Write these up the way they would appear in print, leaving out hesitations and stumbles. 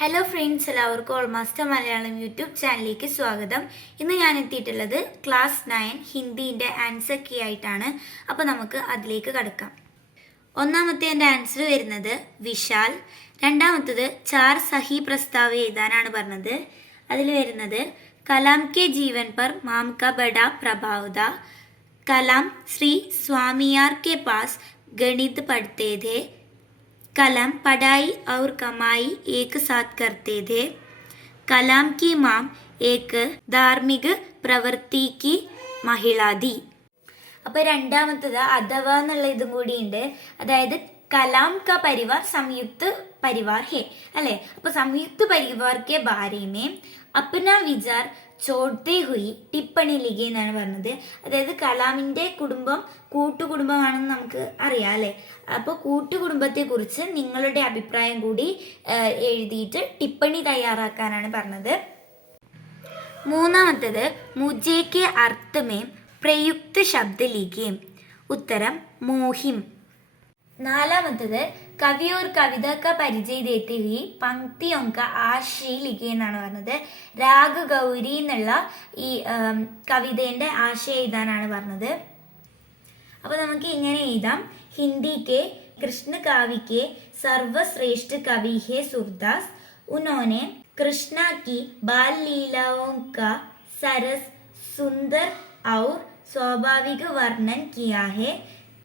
Hello friends, എല്ലാവർക്കും ഓൾമാസ്റ്റർ Malayalam YouTube ചാനലിലേക്ക് സ്വാഗതം. ഇന്ന് ഞാൻ എത്തിയിട്ടുള്ളത് ക്ലാസ് 9 ഹിന്ദീൻ്റെ ആൻസർ കീ ആയിട്ടാണ്. അപ്പോൾ നമുക്ക് അതിലേക്ക് കടക്കാം. ഒന്നാമത്തെ എൻ്റെ ആൻസർ വരുന്നത് വിശാൽ. രണ്ടാമത്തത് ചാർ സഹി പ്രസ്താവ് എഴുതാനാണ് പറഞ്ഞത്. അതിൽ വരുന്നത് കലാം കെ ജീവൻ പർ മാം കാ ബഡാ പ്രഭാവ് था. കലാം ശ്രീ സ്വാമിയാർ के पास गणित पढ़ते थे. कलाम पढ़ाई और कमाई एक साथ करते थे. कलाम की मां एक धार्मिक प्रवृत्ति की महिला थी. അപ്പോൾ രണ്ടാമത്തത് അഥവാ എന്നുള്ള ഇതും കൂടിയുണ്ട്. അതായത് കലാം का परिवार संयुक्त परिवार है അല്ലേ. അപ്പോൾ സംയുക്ത പരിവാർ के बारे में अपना विचार ചോടത്തെ ഹുയി ടിപ്പണി ലിഖി എന്നാണ് പറഞ്ഞത്. അതായത് കലാമിൻ്റെ കുടുംബം കൂട്ടുകുടുംബമാണെന്ന് നമുക്ക് അറിയാം അല്ലേ. അപ്പോൾ കൂട്ടുകുടുംബത്തെക്കുറിച്ച് നിങ്ങളുടെ അഭിപ്രായം കൂടി എഴുതിയിട്ട് ടിപ്പണി തയ്യാറാക്കാനാണ് പറഞ്ഞത്. മൂന്നാമത്തത് മുജേക്ക് അർത്ഥമേ പ്രയുക്ത ശബ്ദ ലിഖിയും. ഉത്തരം മോഹിം. നാലാമത്തത് കവി ഓർ കവിത കാ പരിചയ ദേത്തെ ഹുയി പങ്ക്തിയോं का ആശയ ലിഖിയ എന്നാണ് പറഞ്ഞത്. രാഗ ഗൗരി എന്നുള്ള ഈ കവിതേൻ്റെ ആശയം എഴുതാനാണ് പറഞ്ഞത്. അപ്പോൾ നമുക്ക് ഇങ്ങനെ എഴുതാം. ഹിന്ദി के कृष्ण काव्य के सर्वश्रेष्ठ कवि है सूरदास. उन्होंने कृष्णा की बाल लीलाओं का सरस सुंदर और स्वाभाविक वर्णन किया है.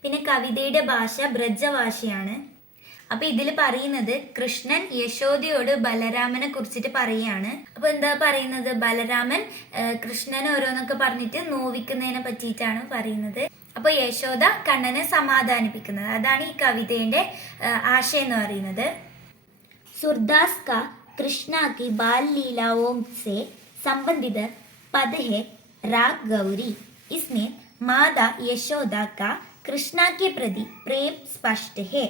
പിന്നെ കവിതയുടെ ഭാഷ ബ്രജഭാഷയാണ്. അപ്പൊ ഇതിൽ പറയുന്നത് കൃഷ്ണൻ യശോദയോട് ബലരാമനെ കുറിച്ചിട്ട് പറയാണ്. അപ്പൊ എന്താ പറയുന്നത്, ബലരാമൻ കൃഷ്ണനെ ഓരോന്നൊക്കെ പറഞ്ഞിട്ട് നോവിക്കുന്നതിനെ പറ്റിയിട്ടാണ് പറയുന്നത്. അപ്പൊ യശോദ കണ്ണനെ സമാധാനിപ്പിക്കുന്നത്, അതാണ് ഈ കവിതയുടെ ആശയം എന്ന് പറയുന്നത്. സുർദാസ് കാ കൃഷ്ണ की बाल लीलाओं से संबंधित पद है राग गौरी. इसमें माता यशोदा का कृष्णा के प्रति प्रेम स्पष्ट है.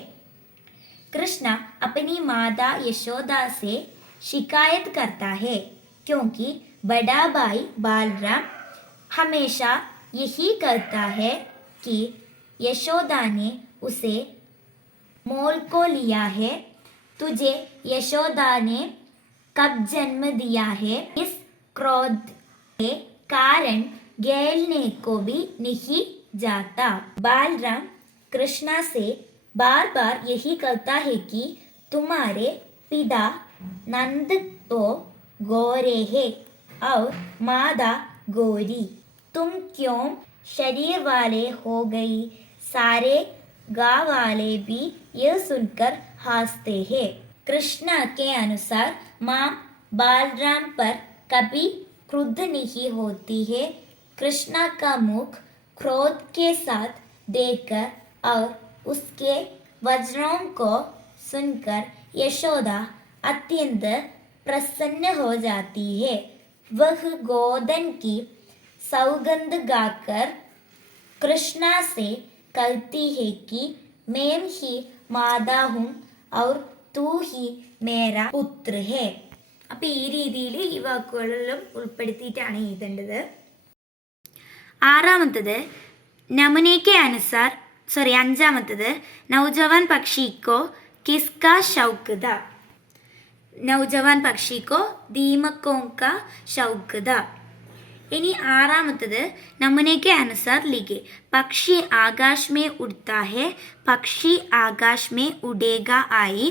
कृष्णा अपनी माता यशोदा से शिकायत करता है क्योंकि बड़ा भाई बालराम हमेशा यही कहता है कि यशोदा ने उसे मोल को लिया है. तुझे यशोदा ने कब जन्म दिया है. इस क्रोध के कारण गैलने को भी नहीं जाता. बालराम कृष्णा से बार बार यही कहता है कि तुम्हारे पिता नंद तो गोरे है और माता गोरी. तुम क्यों शरीर वाले हो गई. सारे गांव वाले भी यह सुनकर हंसते हैं. कृष्णा के अनुसार माँ बालराम पर कभी क्रुद्ध नहीं होती है. कृष्णा का मुख क्रोध के साथ देखकर और उसके वज्रों को सुनकर यशोदा अत्यंत प्रसन्न हो जाती है. वह गोधन की सौगंध गाकर कृष्णा से कहती है कि मैं ही माता हूँ और तू ही मेरा पुत्र है. അപ്പോൾ ഈ രീതിയിൽ ഈ വാക്കുകളെല്ലാം ഉൾപ്പെടുത്തിയിട്ടാണ് എഴുതേണ്ടത്. ആറാമത്തത് നമുനയ്ക്ക് അനുസാർ അഞ്ചാമത്തത് നൗജവാൻ പക്ഷിക്കോ കിസ്കാ ഷൗക്ക് ഥ. നൗജവാൻ പക്ഷിക്കോ ദീമക്കോं का शौक था. ഇനി ആറാമത്തത് നമുനയ്ക്ക് അനുസാർ ലിഖെ. പക്ഷി ആകാശ് മേ ഉഡ്താ ഹെ പക്ഷി ആകാശ് മേ ഉഡേഗാ ആയി.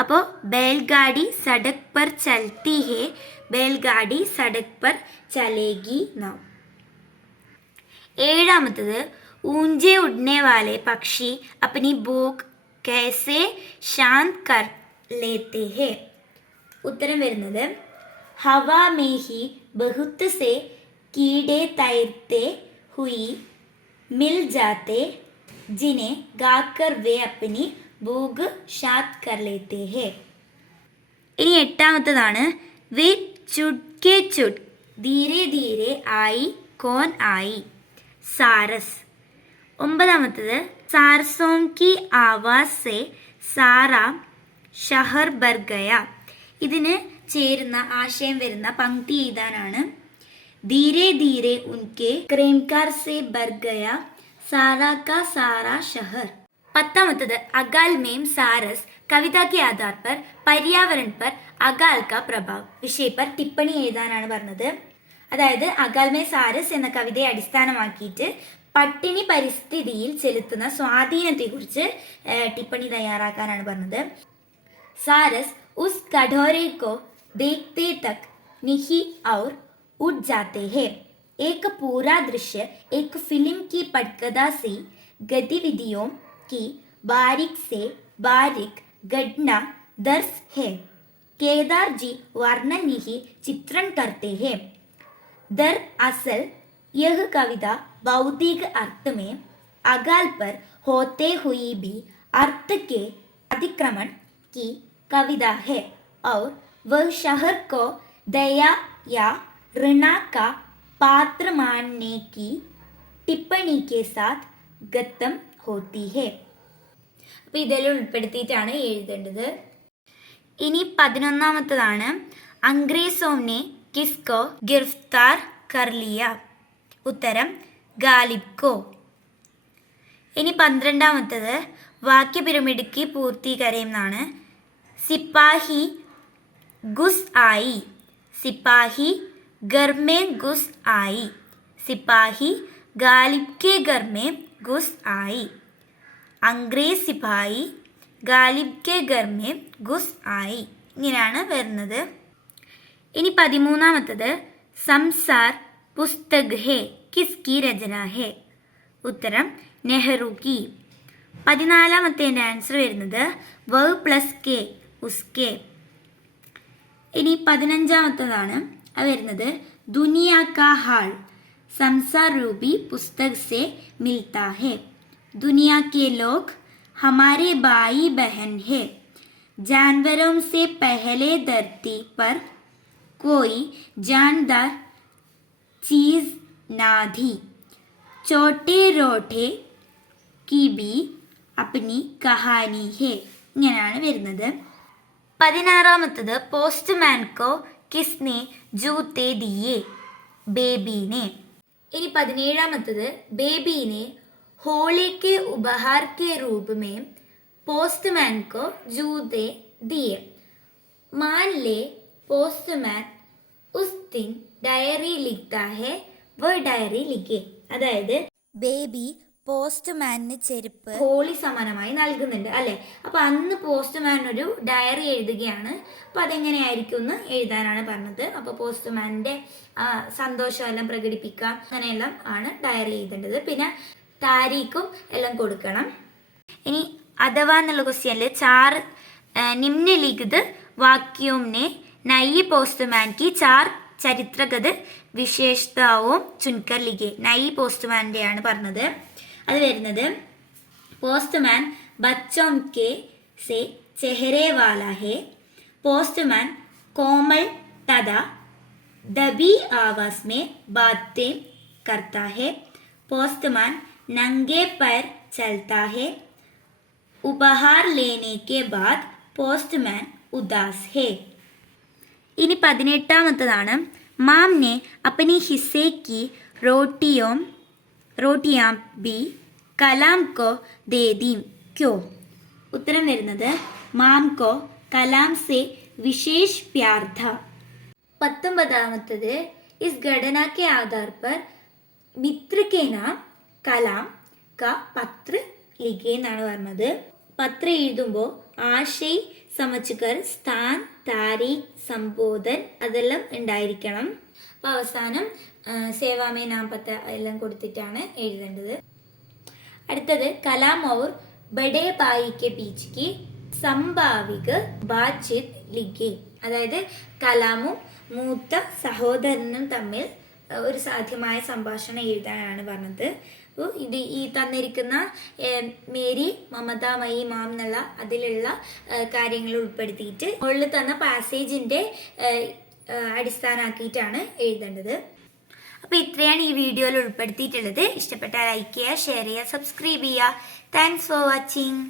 അപ്പോൾ बैलगाड़ी सड़क पर चलती है बैलगाड़ी सड़क पर चलेगी ना. ഏഴാമത്തത് ऊंचे उड़ने वाले पक्षी अपनी भूख कैसे शांत कर लेते हैं. ഉത്തരം വരുന്നത് हवा में ही बहुत से कीड़े तैरते हुए मिल जाते जिन्हें गाकर वे अपनी भूख शांत कर लेते हैं. ഇനി എട്ടാമത്തതാണ് വേ ചുട്കെ ചുട് ധീരെ ധീരെ ആയി കോൻ ആയി സാരസ്. ഒമ്പതാമത്തത് സാരസോം കി ആവാസ് സെ സാറാ ഷഹർ ബർ ഗയ. ഇതിന് ചേരുന്ന ആശയം വരുന്ന പങ്ക്തി എഴുതാനാണ്. ധീരെ ധീരെ ഉൻകെ ക്രേംകാർ സെ ബർ ഗയ സാറാ കാ സാറാ ഷഹർ. പത്താമത്തത് अकाल में सारस कविता के आधार पर पर्यावरण पर അകാൽ കാ പ്രഭാവ് വിഷയ പർ ടിപ്പണി എഴുതാനാണ് പറഞ്ഞത്. അതായത് അകാൽ മേ സാരസ് എന്ന കവിതയെ അടിസ്ഥാനമാക്കിയിട്ട് പട്ടിണി പരിസ്ഥിതിയിൽ ചെലുത്തുന്ന സ്വാധീനത്തെക്കുറിച്ച് ടിപ്പണി തയ്യാറാക്കാനാണ് പറഞ്ഞത്. സാരസ് ഉസ് കഠോരെ കോ ദേഖ്തേ തക് നിഹി ഔർ ഉഠ് ജാത്തെ ഹെ. एक पूरा दृश्य एक फिल्म की पटकथा से गतिविधियों की बारीक से बारीक घटना दर्ज है. केदार जी वर्णन ही चित्रण करते हैं. दरअसल यह कविता बौद्धिक अर्थ में अकाल पर होते हुए भी अर्थ के अतिक्रमण की कविता है और वह शहर को दया या ऋणा का पात्र मानने की टिप्पणी के साथ गतम होती है. അപ്പോൾ ഇതെല്ലാം ഉൾപ്പെടുത്തിയിട്ടാണ് എഴുതേണ്ടത്. ഇനി 11ാമത്തേതാണ് അംഗ്രേസോനെ കിസ്കോ ഗിർഫ്താർ കർ ലിയ. ഉത്തരം ഗാലിബ് കോ. ഇനി 12ാമത്തേത് വാക്യ പിരമിഡ്ക്ക് പൂർത്തീകരം എന്നാണ്. സിപ്പാഹി ഗുസ് ആയി. സിപ്പാഹി घर में घुस आई. सिपाही गालिब के घर में घुस आई. अंग्रेज सिपाही गालिब के घर में घुस आई. ഇങ്ങനെയാണ് വരുന്നത്. ഇനി 13ാമത്തേത് സംസാർ പുസ്തക് ഹെ കിസ്കി രചന ഹെ. ഉത്തരം നെഹ്റു കി. 14ാമത്തേൻ്റെ ആൻസർ വരുന്നത് വ പ്ലസ് കെ ഉസ്കെ. ഇനി 15ാമത്തേതാണ് വരുന്നത് दुनिया का हाल संसार रूपी पुस्तक से मिलता है. दुनिया के लोग हमारे भाई बहन है. जानवरों से पहले धरती पर कोई जानदार चीज ना थी. छोटे रोटे की भी अपनी कहानी है. ഇങ്ങനെയാണ് വരുന്നത്. 16ാമത്തേത് പോസ്റ്റ്മാൻ കോ കിസ്നെ ജൂത്തെ ദിയെ ബേബീനെ. ഇനി 17ാമത്തേത് ബേബീനെ होली के उपहार के रूप में पोस्टमैन को जूते दिए. मान ले पोस्टमैन उस दिन डायरी लिखता है वह डायरी लिखे. അതായത് ബേബി പോസ്റ്റ്മാനിന് ചെരുപ്പ് ഹോളി സമ്മാനമായി നൽകുന്നുണ്ട് അല്ലേ. അപ്പോൾ അന്ന് പോസ്റ്റ്മാൻ ഒരു ഡയറി എഴുതുകയാണ്. അപ്പോൾ അതെങ്ങനെയായിരിക്കും എന്ന് എഴുതാനാണ് പറഞ്ഞത്. അപ്പോൾ പോസ്റ്റ്മാൻ്റെ സന്തോഷമെല്ലാം പ്രകടിപ്പിക്കാം, അങ്ങനെയെല്ലാം ആണ് ഡയറി എഴുതേണ്ടത്. പിന്നെ താരീഖും എല്ലാം കൊടുക്കണം. ഇനി അഥവാ എന്നുള്ള ക്വസ്റ്റ്യനിൽ 4 നിമ്നലിഖിത് വാക്യോംനെ നയി പോസ്റ്റ്മാൻ की 4 ചരിത്രഗത വിശേഷതാവും ചുൻകർ ലിഖെ. നയി പോസ്റ്റ്മാൻ്റെ ആണ് പറഞ്ഞത്. അത് വരുന്നത് പോസ്റ്റ്മാൻ ബച്ചോം കെ സെ ചെഹരെ വാല ഹെ. പോസ്റ്റ്മാൻ കോമൽ തഥാ ദബി ആവാസ് മേ ബാतें करता है. पोस्टमैन नंगे पैर चलता है. उपहार लेने के बाद पोस्टमैन उदास है. ഇനി 18ാമത്തേതാണ് മാം ने अपने हिस्से की रोटियां भी कलाम को दे दी क्यों. ഉത്തരം വരുന്നത് മാം को कलाम से विशेष प्यार था. 19ാമത്തേത് इस घटना के आधार पर മിത്ര കെ നാം കലാം ക പത്ര ലിഖെ എന്നാണ് പറഞ്ഞത്. പത്രം എഴുതുമ്പോൾ ആശയ് സമച്ചുകർ സ്ഥാൻ താരീഖ് സംബോധൻ അതെല്ലാം ഉണ്ടായിരിക്കണം. അപ്പോൾ അവസാനം സേവാമേ നാം പത്ര എല്ലാം കൊടുത്തിട്ടാണ് എഴുതേണ്ടത്. അടുത്തത് കലാം ഔർ ബഡേ ഭായി കെ ബീച്ച് കി സംഭാവിക ബാത്ചീത് ലിഖെ. അതായത് കലാമും മൂത്ത സഹോദരനും തമ്മിൽ ഒരു സാധ്യമായ സംഭാഷണം എഴുതാനാണ് പറഞ്ഞത്. അപ്പോൾ ഈ തന്നിരിക്കുന്ന മേരി മമതാമയി മാം എന്നുള്ള അതിലുള്ള കാര്യങ്ങൾ ഉൾപ്പെടുത്തിയിട്ട് മുകളിൽ തന്ന പാസേജിൻ്റെ അടിസ്ഥാനമാക്കിയിട്ടാണ് എഴുതേണ്ടത്. അപ്പോൾ ഇത്രയാണ് ഈ വീഡിയോയിൽ ഉൾപ്പെടുത്തിയിട്ടുള്ളത്. ഇഷ്ടപ്പെട്ടാൽ ലൈക്ക് ചെയ്യുക, ഷെയർ ചെയ്യുക, സബ്സ്ക്രൈബ് ചെയ്യുക. Thanks for watching.